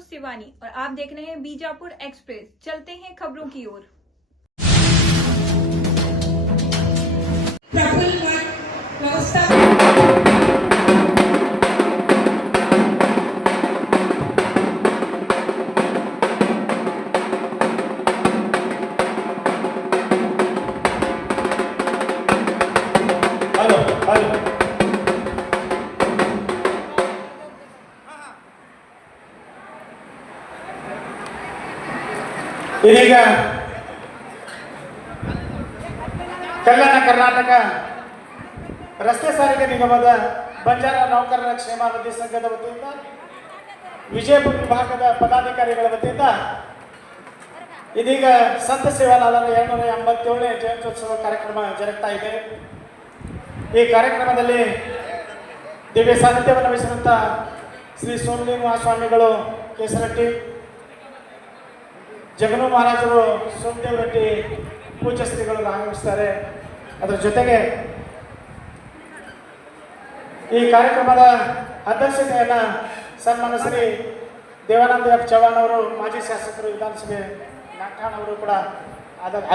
News Shivani और आप देख रहे हैं बीजापुर एक्सप्रेस। चलते हैं खबरों की ओर। ಇದೀಗ ಕಲ್ಯಾಣ ಕರ್ನಾಟಕ ರಸ್ತೆ ಸಾರಿಗೆ ನಿಗಮದ ಬಂಜಾರ ನೌಕರರ ಕ್ಷೇಮಾಭಿವೃದ್ಧಿ ಸಂಘದ ವತಿಯಿಂದ ವಿಜಯಪುರ ವಿಭಾಗದ ಪದಾಧಿಕಾರಿಗಳ ವತಿಯಿಂದ ಇದೀಗ ಸಂತ ಸೇವಾಲಾಲರ 287ನೇ ಜಯಂತ್ಯೋತ್ಸವ ಕಾರ್ಯಕ್ರಮ ಜರುಗ್ತಾ ಇದೆ. ಈ ಕಾರ್ಯಕ್ರಮದಲ್ಲಿ ದಿವ್ಯ ಸಾನ್ನಿಧ್ಯವನ್ನು ವಹಿಸಿದಂಥ ಶ್ರೀ ಸೋಮಲಿಂಗ ಸ್ವಾಮಿಗಳು ಕೇಸರಟ್ಟಿ, ಜಗನು ಮಹಾರಾಜರು ಸೋಮದೇವರಟ್ಟಿ ಪೂಜ್ಯ ಶ್ರೀಗಳು ಆಗಮಿಸ್ತಾರೆ. ಅದರ ಜೊತೆಗೆ ಈ ಕಾರ್ಯಕ್ರಮದ ಅಧ್ಯಕ್ಷತೆಯನ್ನು ಸನ್ಮಾನ್ಯ ಶ್ರೀ ದೇವಾನಂದ ಎಫ್ ಚವ್ಹಾಣ್ ಅವರು, ಮಾಜಿ ಶಾಸಕರು, ವಿಧಾನಸಭೆ ನಾಗಠಾಣ್ ಅವರು ಕೂಡ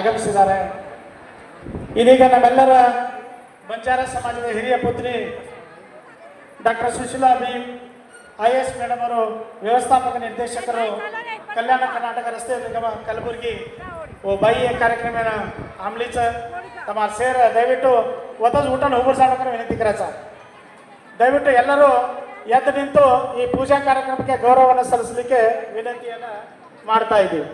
ಆಗಮಿಸಿದ್ದಾರೆ. ಇದೀಗ ನಮ್ಮೆಲ್ಲರ ಬಂಜಾರ ಸಮಾಜದ ಹಿರಿಯ ಪುತ್ರಿ doctor Sushila B IAS madam ಅವರು, ವ್ಯವಸ್ಥಾಪಕ ನಿರ್ದೇಶಕರು, कल्याण कर्नाटक रस्ते निगम कलबुर्गी वो बाई कार्यक्रम आमलीच तमार सेर दयविಟ್ಟು ಒತ್ತದ ಊಟ ಹೋಗ್ಬಿಡ್ಸಾಡಕ್ಕೆ ವಿನಂತಿ करायचा. ದಯವಿಟ್ಟು ಎಲ್ಲರೂ ಎದ್ದು ನಿಂತು ಈ ಪೂಜಾ ಕಾರ್ಯಕ್ರಮಕ್ಕೆ ಗೌರವವನ್ನು ಸಲ್ಲಿಸಲಿಕ್ಕೆ ವಿನಂತಿಯನ್ನು ಮಾಡ್ತಾ ಇದ್ದೀವಿ.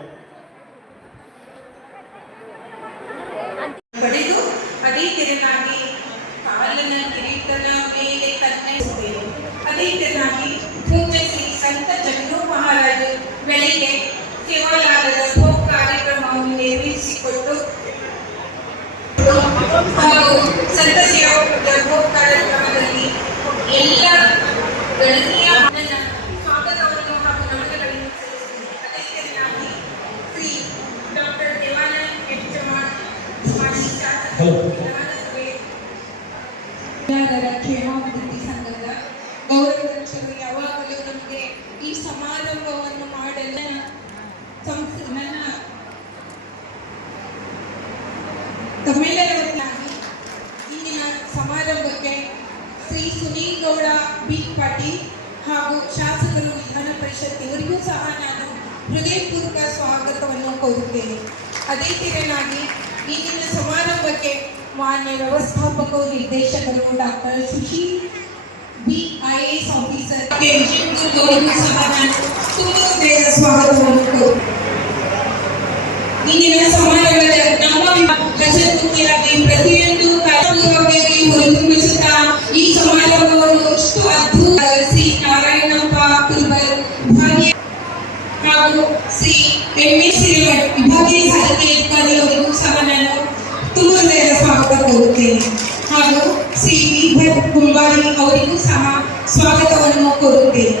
ಬಡಿದು ಅದೇ ತೆರನಾಗಿ ಕಾಲನ ಕಿರೀಟನ ಮೇಲೆ ಕನ್ನೆಸುತ್ತೇವೆ. ಅದೇ ತೆರನಾಗಿ ಪೂಜ್ಯ ಶ್ರೀ ಸಂತ ಜಗನು ಮಹಾರಾಜ ಬೆಳಿಗ್ಗೆ ಸೇವಾಲಾಲದ ಭೋಗ ಕಾರ್ಯಕ್ರಮವನ್ನು ನೆರವೇರಿಸಿಕೊಟ್ಟು ಹಾಗೂ ಸಂತ ಸೇವಾದ ಭೋಗ ಕಾರ್ಯಕ್ರಮದಲ್ಲಿ ಎಲ್ಲ ಗಣನೀಯ ಸ್ವಾಗತವನ್ನು ಹಾಗೂ ನಮನಗಳನ್ನು ಸಲ್ಲಿಸಿದೆ. ಅದೇ ತೆರನಾಗಿ ಶ್ರೀ ಡಾಕ್ಟರ್ ದೇವಾನಂದ ಎಫ್ ಚವ್ಹಾಣ್ ಮಾಜಿ ಶಾಸಕರು, ವಿಧಾನಸಭೆ ಕ್ಷೇಮಾಭಿವೃದ್ಧಿ ಸಂಘದ ಗೌರವಾಧ್ಯಕ್ಷರು ಯಾವಾಗಲೂ ನಮಗೆ ಈ ಸಮಾರಂಭವನ್ನು ಮಾಡಲು ನನ್ನ ತಮ್ಮೆಲ್ಲರ ವತಿಯಾಗಿ ಇಂದಿನ ಸಮಾರಂಭಕ್ಕೆ ಶ್ರೀ ಸುನೀಲ್ ಗೌಡ ಬಿ ಪಾಟೀಲ್ ಹಾಗೂ ಶಾಸಕರು, ವಿಧಾನ ಪರಿಷತ್ ಇವರಿಗೂ ಸಹ ನಾನು ಹೃದಯಪೂರ್ವಕ ಸ್ವಾಗತವನ್ನು ಕೋರುತ್ತೇನೆ. ಅದೇ ತೆರನಾಗಿ ಇಂದಿನ ಸಮಾರಂಭಕ್ಕೆ ಮಾನ್ಯ ವ್ಯವಸ್ಥಾಪಕರು, ನಿರ್ದೇಶಕರು doctor Sushil B IAS officer ವಿಜಯಪುರದವರಿಗೂ ಸಹ ನಾನು ತುಂಬ ಹೃದಯದ ಸ್ವಾಗತವನ್ನು ಕೋರುತ್ತೇನೆ. ಇಂದಿನ ಸಮಾರಂಭದ ನಮ್ಮ ರಜತಮುಖಿಯಾಗಿ ಪ್ರತಿಯೊಂದು ಕಾರ್ಯಪೂರ್ವಕವಾಗಿ ಹೊರತುಂಬಿಸುತ್ತಾ ಈ ಸಮಾರಂಭವನ್ನು ಅಷ್ಟು ಅದ್ಭುತ ಶ್ರೀ ನಾರಾಯಣಪ್ಪ ಕುಲ್ಬರ್ ವಿಭಾಗೀಯ ಹಾಗೂ ಶ್ರೀ MS ಹಿರೇಮಠ್ ವಿಭಾಗೀಯ ಸಾರಿಗೆ ಅಧಿಕಾರಿಯವರಿಗೂ ಸಹ ನಾನು ತುಂಬ ಹೃದಯದ ಸ್ವಾಗತ ಕೋರುತ್ತೇನೆ. ಹಾಗೂ ಶ್ರೀ ಭಟ್ ಕುಂಬಾರಿ ಅವರಿಗೂ ಸಹ ಸ್ವಾಗತವನ್ನು ಕೋರುತ್ತೇನೆ.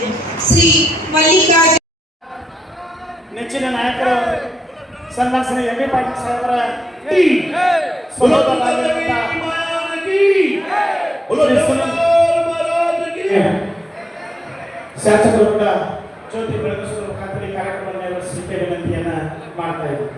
ಶ್ರೀ ಮಲ್ಲಿಕಾರ್ಜುನ ನೆಚ್ಚಿನ ನಾಯಕರು ಸನ್ಮಾನ್ಯ ಶ್ರೀ MB ಪಾಟೀಲ್ ಸಾಹೇಬರ ಶಾಸಕರು ಕೂಡ ಜ್ಯೋತಿ ಬೆಳಗಿಸುವ ಮುಖಾಂತರ ಈ ಕಾರ್ಯಕ್ರಮ ನಿರ್ವಹಿಸಲಿಕ್ಕೆ ವಿನಂತಿಯನ್ನ ಮಾಡ್ತಾ ಇದ್ದೀವಿ.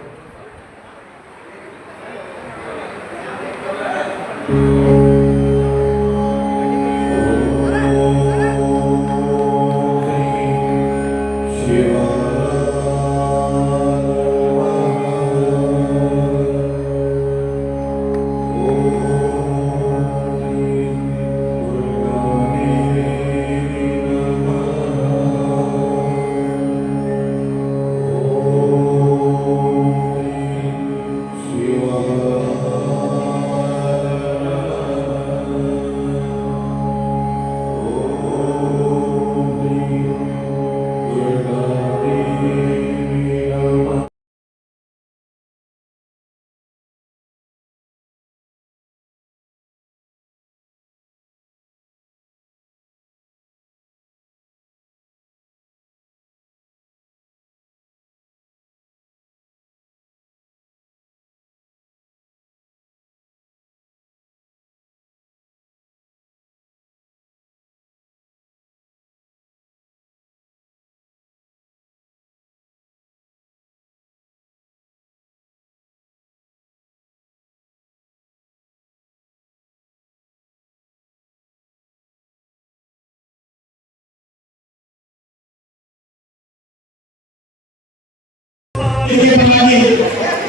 ವೇದಿಕೆ ಪರವಾಗಿ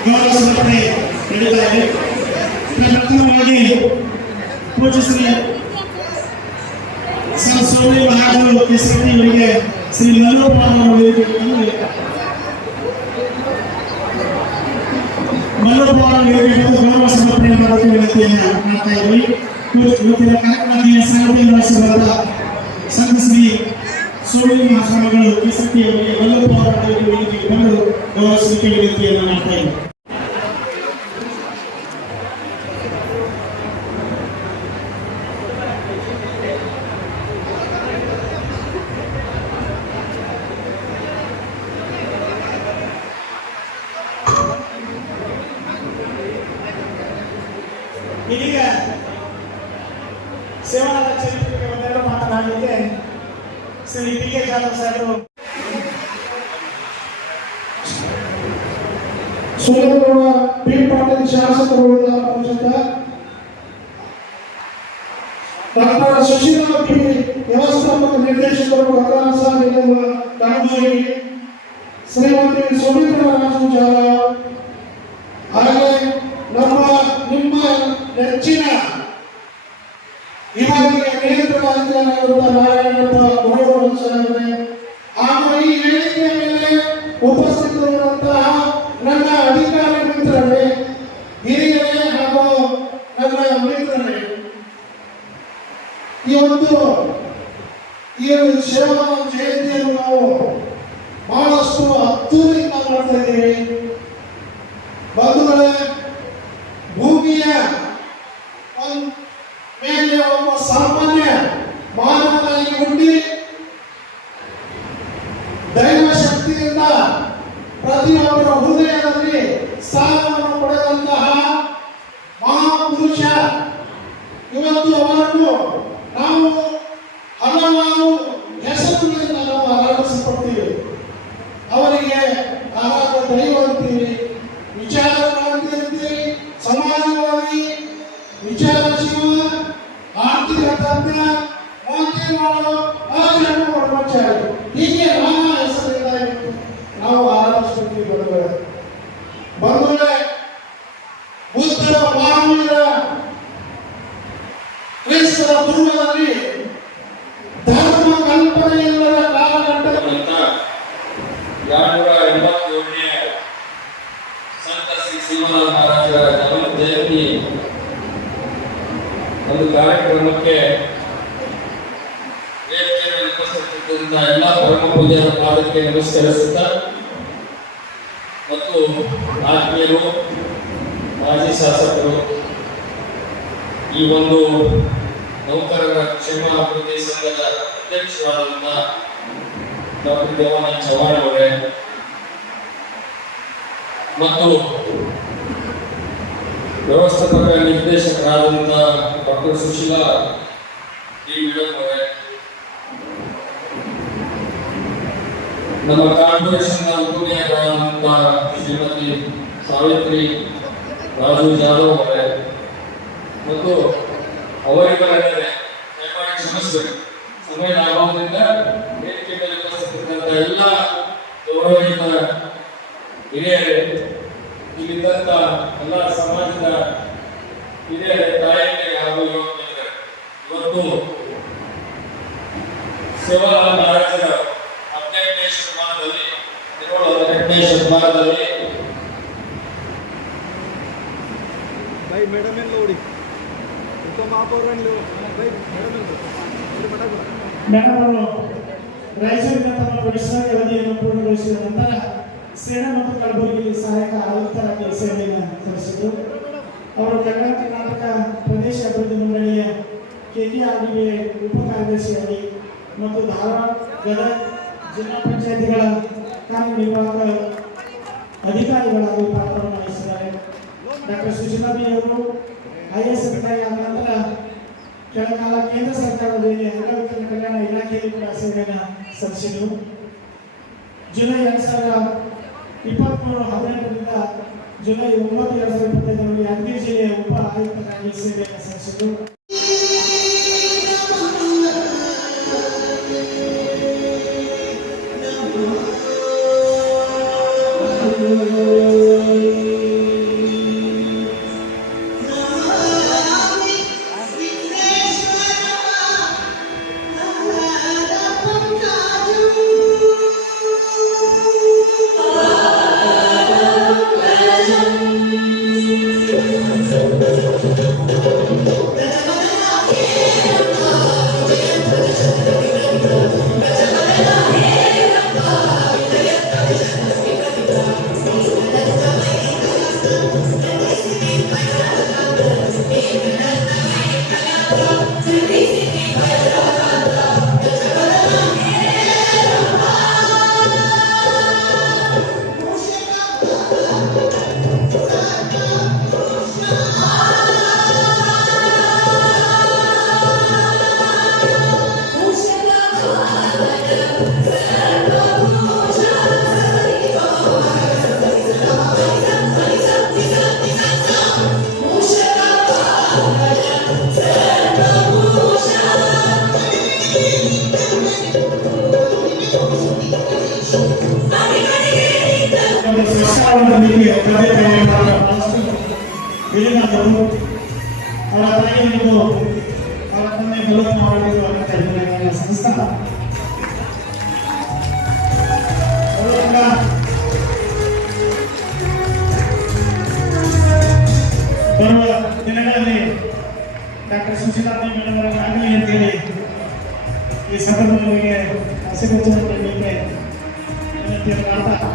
ಗೌರವ ಸಮರ್ಪಣೆ ನಡೀತಾ ಇದೆ. ಪ್ರಥಮವಾಗಿ ಪೂಜ್ಯ ಶ್ರೀ ಸೋಮಿ ಮಹಾದೇವ ಕೇಸರಿ ಇವರಿಗೆ ಶ್ರೀ ಮಲ್ಲಪ್ಪ ಅವರ ವೇದಿಕೆಯಲ್ಲಿ ಗೌರವ ಸಮರ್ಪಣೆ ಮಾಡೋಕೆ ವಿನಂತಿಯನ್ನು ಮಾಡ್ತಾ ಇದ್ದೀವಿ. ಇವತ್ತಿನ ಕಾರ್ಯಕ್ರಮಕ್ಕೆ ಸಾಹಿತ್ಯ ನಡೆಸಿರುವಂತಹ ಸಂತ ಶ್ರೀ ಸೋಮಿ ಮಹಾಸ್ವಾಮಿಗಳು ಕೇಸರಿ ಅವರಿಗೆ ಮಲ್ಲಪ್ಪ ಅವರ ವೇದಿಕೆಗೆ ಬಂದು ಗೌರವಿಸಲಿಕ್ಕೆ ವಿನಂತಿಯನ್ನು ಮಾಡ್ತಾ ಇದ್ದೀವಿ. ಇದೀಗ ಸೇವನದ ಚರಿತ್ರೆಗೆ ಒಂದೆರಡು ಮಾತನಾಡಲಿಕ್ಕೆ ಶ್ರೀ ಪಿ ಕೆ ಜಾಧವ್ ಸಾಹೇಬರು ಸುರೇಂದ್ರ ಪಿ ಪಾಟೀಲ್ ಶಾಸಕರು ಡಾಕ್ಟರ್ ಸುಶೀಲಾ ಪಿ ವ್ಯವಸ್ಥಾಪಕ ನಿರ್ದೇಶಕರು ಕಾಮಗಾರಿ ಶ್ರೀಮತಿ ಸುಮಿತ್ರಾ ರಾಜು ಜಾಧವ್ ಹಾಗೆ ನಿಮ್ಮ ನೆಚ್ಚಿನ ವಿಭಾಗೀಯ ನಿಯಂತ್ರಕ ನಾರಾಯಣಪ್ಪ ಗುರುವೇ ಹಾಗೂ ಈ ವೇದಿಕೆಯ ಮೇಲೆ ಉಪಸ್ಥಿತರಿರುವಂತಹ ನನ್ನ ಅಧಿಕಾರಿ ಮಿತ್ರರೇ, ಹಿರಿಯರೇ ಹಾಗೂ ನನ್ನ ಮಿತ್ರರೇ, ಈ ಸೇವಾ ಜಯಂತಿಯನ್ನು ನಾವು ಬಹಳಷ್ಟು ಅದ್ದೂರಿಯಿಂದ ಮಾಡ್ತಾ ಇದ್ದೀವಿ. ಬಂಧುಗಳೇ, ಭೂಮಿಯ ಮೇಲೆ ಒಬ್ಬ ಸಾಮಾನ್ಯ ಮಾನವನಾಗಿ ಹುಟ್ಟಿ ದೈವ ಶಕ್ತಿಯಿಂದ ಪ್ರತಿಯೊಬ್ಬರ ಹೃದಯದಲ್ಲಿ ಸ್ಥಾನವನ್ನು ಪಡೆದಂತಹ ಮಹಾಪುರುಷ. ಇವತ್ತು ಅವರನ್ನು ನಾವು ಹಲವಾರು ಹೆಸರುಗಳಿಂದ ನಾವು ಆರಾಧಿಸಲ್ಪಡ್ತೀವಿ. ಅವರಿಗೆ ಆರಾಧ ದೈವ ಅಂತೀವಿ, ವಿಚಾರಕ್ರಾಂತಿ ಅಂತೀವಿ, ಸಮಾಜವಾದಿ, ವಿಚಾರಶೀಲ, ಆರ್ಥಿಕ ತಜ್ಞ, ಮೋದಿಗಳು, ಬ್ರಹ್ಮಚಾರಿ, ಹೀಗೆ ನಾನಾ ಹೆಸರಿಂದ ನಾವು ಆರಾಧಿಸುತ್ತೀವಿ. ಬಂಧುಗಳೇ, ಬುದ್ಧ ಮಹಾವೀರ ಕ್ರೈಸ್ತರ ಪೂರ್ವದಲ್ಲಿ ಧರ್ಮ ಕಲ್ಪನೆಯಿಲ್ಲದ ಕಾಲಘಟ್ಟದಂತ 287ನೇ ಸಂತ ಶ್ರೀ ಶಿವರಾಮ ಮಹಾರಾಜರ ಜನ್ಮ ಜಯಂತಿ ಒಂದು ಕಾರ್ಯಕ್ರಮಕ್ಕೆ ವೇದಿಕೆಯಲ್ಲಿ ಉಪಸ್ಥಿತರಿದ್ದ ಎಲ್ಲ ಪರಮ ಪೂಜ್ಯರ ಪಾದಕ್ಕೆ ನಮಸ್ಕರಿಸುತ್ತಾ ಮತ್ತು ಆತ್ಮೀಯರು, ಮಾಜಿ ಶಾಸಕರು, ಈ ಒಂದು ನೌಕರರ ಕ್ಷೇಮ ಅಭಿವೃದ್ಧಿ ಸಂಘದ ಅಧ್ಯಕ್ಷರಾದಂಥ ಡಾಕ್ಟರ್ ದೇವಾನಂದ ಚವ್ಹಾಣ್ ಅವರೇ ಮತ್ತು ವ್ಯವಸ್ಥಾಪಕ ನಿರ್ದೇಶಕರಾದಂಥ ಡಾಕ್ಟರ್ ಸುಶೀಲಾ ಡಿ ಮೇಡಮ್ ಅವರೇ, ನಮ್ಮ ಕಾರ್ಪೊರೇಷನ್ನ ಉಪಮೇಯರಾದಂಥ ಶ್ರೀಮತಿ ಸಾವಿತ್ರಿ ರಾಜು ಜಾಧವ್ ಅವರೇ ಮತ್ತು ಅವರಿಗರೆಲ್ಲರೇ ದಯಮಾಡಿ ಕ್ಷಮಿಸಬೇಕು, ಸಮಯದ ಅಭಾವದಿಂದ ವೇದಿಕೆ ಮೇಲೆ ಉಪಸ್ಥಿತರಿದ್ದಂಥ ಎಲ್ಲ ಗೌರವಯುತ ಹಿರಿಯರೇ, ಇಲ್ಲಿದ್ದಂಥ ಎಲ್ಲ ಸಮಾಜದ ಹಿರಿಯರೇ, ತಾಯಿಯರಿಗೆ ಹಾಗೂ ಯುವಕರಿಗೆ, ಇವತ್ತು ಶಿವರಾಮ ಮಹಾರಾಜರ 18ನೇ ಶತಮಾನದಲ್ಲಿ 18ನೇ ಶತಮಾನದಲ್ಲಿ ಮೇಡಮ್ ಅವರು ರಾಯಚೂರಿನ ತಮ್ಮ ವಿಶ್ರಾಂತಿ ಅವಧಿಯನ್ನು ಪೂರ್ಣಗೊಳಿಸಿದ ನಂತರ ಸೇನಾ ಮತ್ತು ಕಲಬುರಗಿ ಸಹಾಯಕ ಆಯುಕ್ತರಾಗಿ ಸೇವೆಯನ್ನು ಸಲ್ಲಿಸಿದರು. ಅವರು ಕಲ್ಯಾಣ ಕರ್ನಾಟಕ ಪ್ರದೇಶ ಅಭಿವೃದ್ಧಿ ಮಂಡಳಿಯ KKRDA ಉಪ ಕಾರ್ಯದರ್ಶಿಯಾಗಿ ಮತ್ತು ಧಾರವಾಡ, ಗದಗ ಜಿಲ್ಲಾ ಪಂಚಾಯತಿಗಳ ಕಾರ್ಯನಿರ್ವಾಹಕ ಅಧಿಕಾರಿಗಳಾಗಿ ಪಾತ್ರವನ್ನು ವಹಿಸಿದ್ದಾರೆ. ಡಾಕ್ಟರ್ ಸುಶೀಲಾ ಬಿ ಅವರು IAS ಅಧಿಕಾರಿ ಆದ ನಂತರ ಕೆಲಕಾಲ ಕೇಂದ್ರ ಸರ್ಕಾರದ ಅಂಗವಿಕಲ ಕಲ್ಯಾಣ ಇಲಾಖೆಯಲ್ಲಿ ಕೂಡ ಸೇವೆಯನ್ನು ಸಲ್ಲಿಸಿದರು. ಜುಲೈ 2023-18ರಿಂದ ಜುಲೈ 9, 2025 ಯಾದಗಿರಿ ಜಿಲ್ಲೆಯ ಉಪ ಆಯುಕ್ತರಾಗಿ ಸೇವೆಯನ್ನು ಸಲ್ಲಿಸಿದರು. Oh ಇವರಿಗೆ ತಂದೆ ತಾಯಿ ಬಹಳಷ್ಟು ವಿಲೀನರು ಅವರ ತಾಯಿ ಒಂದು ಅವರ ತಂದೆ ಗೌರವ ಮಾಡಬೇಕು ಅಂತ ನನ್ನ ಸಂಸ್ಥಾನ ಬರುವ ದಿನಗಳಲ್ಲಿ ಡಾಕ್ಟರ್ ಸುಶೀಲಾದೇವಿ ಮೇಡಮ್ ಅವರ ಆಗಲಿ ಅಂತೇಳಿ ಈ ಸಂದರ್ಭದೊಂದಿಗೆ ಆಶೀರ್ವಚನ ನೀಡಲಿಕ್ಕೆ ವಿನಂತಿಯನ್ನು ಮಾಡ್ತಾ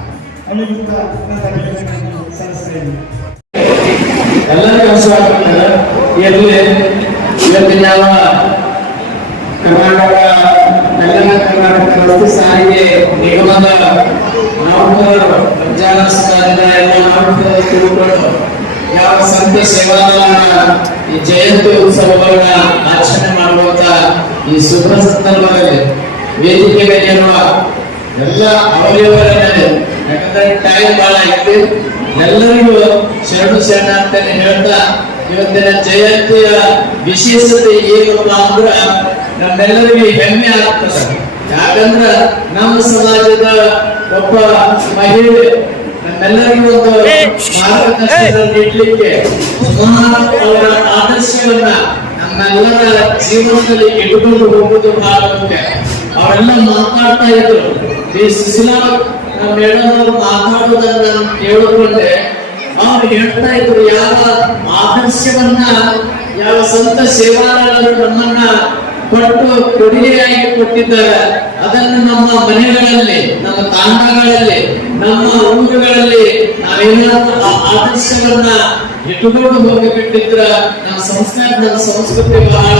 ಅವಳಿಗೂ ಕೂಡ ಧನ್ಯವಾದಗಳನ್ನು ಸಲ್ಲಿಸ್ತಾ ಇದ್ದೀನಿ. ಎಲ್ಲರಿಗೂ ಸ್ವಾಗತ. ಇರಲಿ ಇವತ್ತಿನ ಕರ್ನಾಟಕ ಕಲ್ಯಾಣ ಕರ್ನಾಟಕ ರಸ್ತೆ ಸಾರಿಗೆ ನಿಗಮದ ನೌಕರರು ಪ್ರಜಾಸ್ಕಾರದ ಎಲ್ಲ ನೌಕರರು ತಿಳ್ಕೊಂಡು ಯಾವ ಸಂತ ಸೇವಾದಾನ ಈ ಜಯಂತಿ ಉತ್ಸವಗಳನ್ನ ಆಚರಣೆ ಮಾಡುವಂತ ಈ ಶುಭ ಸಂದರ್ಭದಲ್ಲಿ ವೇದಿಕೆ ಮೇಲಿರುವ ಎಲ್ಲ ಅವಯವರನ್ನೇ ಯಾಕಂದ್ರೆ ಟೈಮ್ ಬಹಳ ಐತಿ ಎಲ್ಲರಿಗೂ ಶರಣ ಅಂತಾನೆ ಹೇಳ್ತಾ ಇವತ್ತಿನ ಜಯಂತಿಯ ವಿಶೇಷತೆ ಏನಪ್ಪಾ ಅಂದ್ರ ನಮ್ಮೆಲ್ಲರಿಗೂ ಹೆಮ್ಮೆ ಆಗ್ತದೆ. ಯಾಕಂದ್ರ ನಮ್ಮ ಸಮಾಜದ ಒಬ್ಬ ಮಹಿಳೆ ನಮ್ಮೆಲ್ಲರಿಗೂ ಒಂದು ಮಾರ್ಗದರ್ಶನ ನೀಡಲಿಕ್ಕೆ ಅವರ ಆದರ್ಶವನ್ನ ನಮ್ಮೆಲ್ಲರ ಜೀವನದಲ್ಲಿ ಇಟ್ಟುಕೊಂಡು ಹೋಗುವುದು ಬಹಳ ಮುಖ್ಯ. ಅವರೆಲ್ಲ ಮಾತಾಡ್ತಾ ಇದ್ರು. ಈ ಸುಶೀಲಾ ಮೇಡಮ್ ಅವರು ಮಾತಾಡುವುದನ್ನ ಕೇಳಿಕೊಂಡೆ ಅವ್ರು ಹೇಳ್ತಾ ಇದ್ರು ಯಾವ ಆದರ್ಶವನ್ನ ಯಾವ ಸಂತ ಸೇವಾದಾರರು ನಮ್ಮನ್ನ ಕೊಟ್ಟು ಕೊಡುಗೆಯಾಗಿ ಕೊಟ್ಟಿದ್ದಾರೆ ಅದನ್ನು ನಮ್ಮ ಮನೆಗಳಲ್ಲಿ ನಮ್ಮ ತಾಂಡಗಳಲ್ಲಿ ನಮ್ಮ ಊರುಗಳಲ್ಲಿ ನಾವೇನಾದ್ರೂ ಆ ಆದರ್ಶವನ್ನ ಇಟ್ಟುಕೊಂಡು ಹೋಗಬೇಕಿದ್ರ ನಮ್ಮ ಸಂಸ್ಕಾರ ನಮ್ಮ ಸಂಸ್ಕೃತಿ ಬಹಳ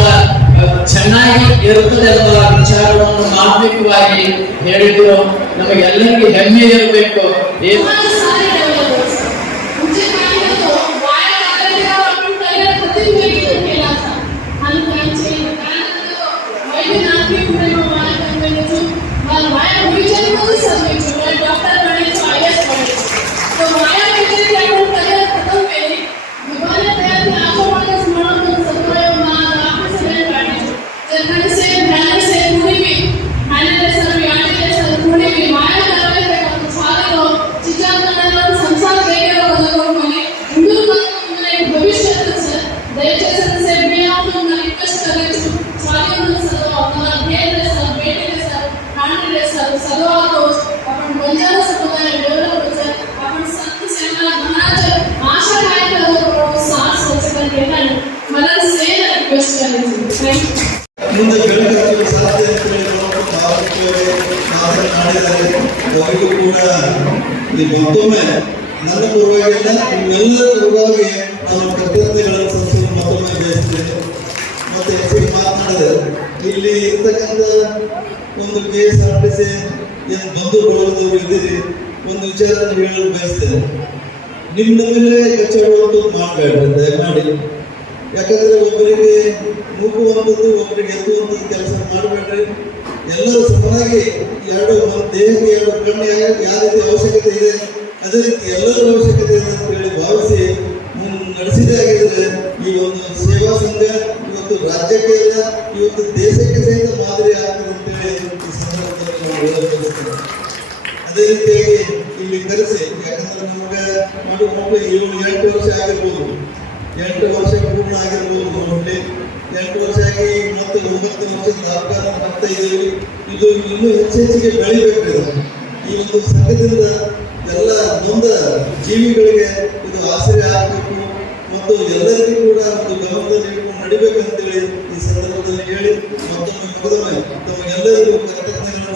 ಚೆನ್ನಾಗಿ ಇರುತ್ತದೆ ಎಂಬ ವಿಚಾರವನ್ನು ಮಾರ್ಮಿಕವಾಗಿ ಹೇಳಿದ್ರು. ನಮಗೆಲ್ಲರಿಗೂ ಹೆಮ್ಮೆ ಇರಬೇಕು. ಮುಂದೆ ಬೆಳಗಾಗಲು ಸಾಧ್ಯ ಮಾಡಿದ್ದಾರೆ. ಅವರಿಗೂ ಕೂಡ ಈ ಮತ್ತೊಮ್ಮೆ ನನ್ನ ಪರವಾಗಿಲ್ಲ ನಿಮ್ಮೆಲ್ಲರ ಪರವಾಗಿ ನಾನು ಕೃತಜ್ಞತೆಗಳನ್ನು ಸಲ್ಲಿಸಲು ಮತ್ತೊಮ್ಮೆ ಬಯಸ್ತೇನೆ. ಮತ್ತೆ ಹೆಚ್ಚಿಗೆ ಮಾತನಾಡಿದೆ ಇಲ್ಲಿ ಇರ್ತಕ್ಕಂಥ ಒಂದು KSRTC ಏನು ಬಂಧು ಬಳಗದವರು ಇದ್ದೀರಿ, ಒಂದು ವಿಚಾರ ಹೇಳಲು ಬಯಸ್ತೇನೆ. ನಿಮ್ಮ ಮೇಲೆ ಕಚ್ಚಾಡುವಂಥದ್ದು ಮಾಡಬೇಡ್ರಿ ದಯಮಾಡಿ. ಯಾಕಂದ್ರೆ ಒಬ್ಬರಿಗೆ ನೂಕುವಂಥದ್ದು ಒಬ್ಬರಿಗೆ ಎತ್ತುವಂಥದ್ದು ಕೆಲಸ ಮಾಡಬೇಡ್ರಿ. ಎಲ್ಲರೂ ಸಮನಾಗಿ ಎರಡು ದೇಹಕ್ಕೆ ಎರಡು ಕಣ್ಣು ಯಾವ ರೀತಿ ಅವಶ್ಯಕತೆ ಇದೆ ಅದೇ ರೀತಿ ಎಲ್ಲರ ಅವಶ್ಯಕತೆ ಇದೆ ಅಂತ ಹೇಳಿ ಭಾವಿಸಿ ನಡೆಸಿದೇ ಆಗಿದ್ರೆ ಈ ಒಂದು ಸೇವಾ ಸಂಘ ಇವತ್ತು ರಾಜ್ಯಕ್ಕೆ ಇಲ್ಲ ಇವತ್ತು ದೇಶಕ್ಕೆ ಸಹಿತ ಮಾದರಿ ಆಗ್ತದೆ ಅಂತೇಳಿ ಈ ಸಂದರ್ಭದಲ್ಲಿ ನಾವು ಹೇಳಬಯಸ್ತೇನೆ. ಅದೇ ರೀತಿಯಾಗಿ ಇಲ್ಲಿ ಕರೆಸಿ, ಯಾಕಂದ್ರೆ ನಮಗೆ ಮಕ್ಕಳು 7-8 ವರ್ಷ ಆಗಿರ್ಬೋದು, 8 ವರ್ಷ ಪೂರ್ಣ ಆಗಿರ್ಬೋದು, ನೋಡಿ 8 ವರ್ಷ ಆಗಿ ಮತ್ತೆ 9 ವರ್ಷದ ಅಭ್ಯಾಸ ಮಾಡ್ತಾ ಇದ್ದೀವಿ. ಇದು ಇನ್ನೂ ಹೆಚ್ಚೆಚ್ಚಿಗೆ ಬೆಳಿಬೇಕು. ಈ ಒಂದು ಸಂಘದಿಂದ ಎಲ್ಲ ನೊಂದ ಜೀವಿಗಳಿಗೆ ಇದು ಆಶ್ರಯ ಆಗಬೇಕು ಮತ್ತು ಎಲ್ಲರಿಗೂ ಕೂಡ ಒಂದು ಗಮನದಲ್ಲಿ ಇಟ್ಕೊಂಡು ನಡಿಬೇಕಂತೇಳಿ ಈ ಸಂದರ್ಭದಲ್ಲಿ ಹೇಳಿ ಮತ್ತೊಮ್ಮೆ ತಮಗೆಲ್ಲರಿಗೂ ಕೃತಜ್ಞತೆಗಳನ್ನು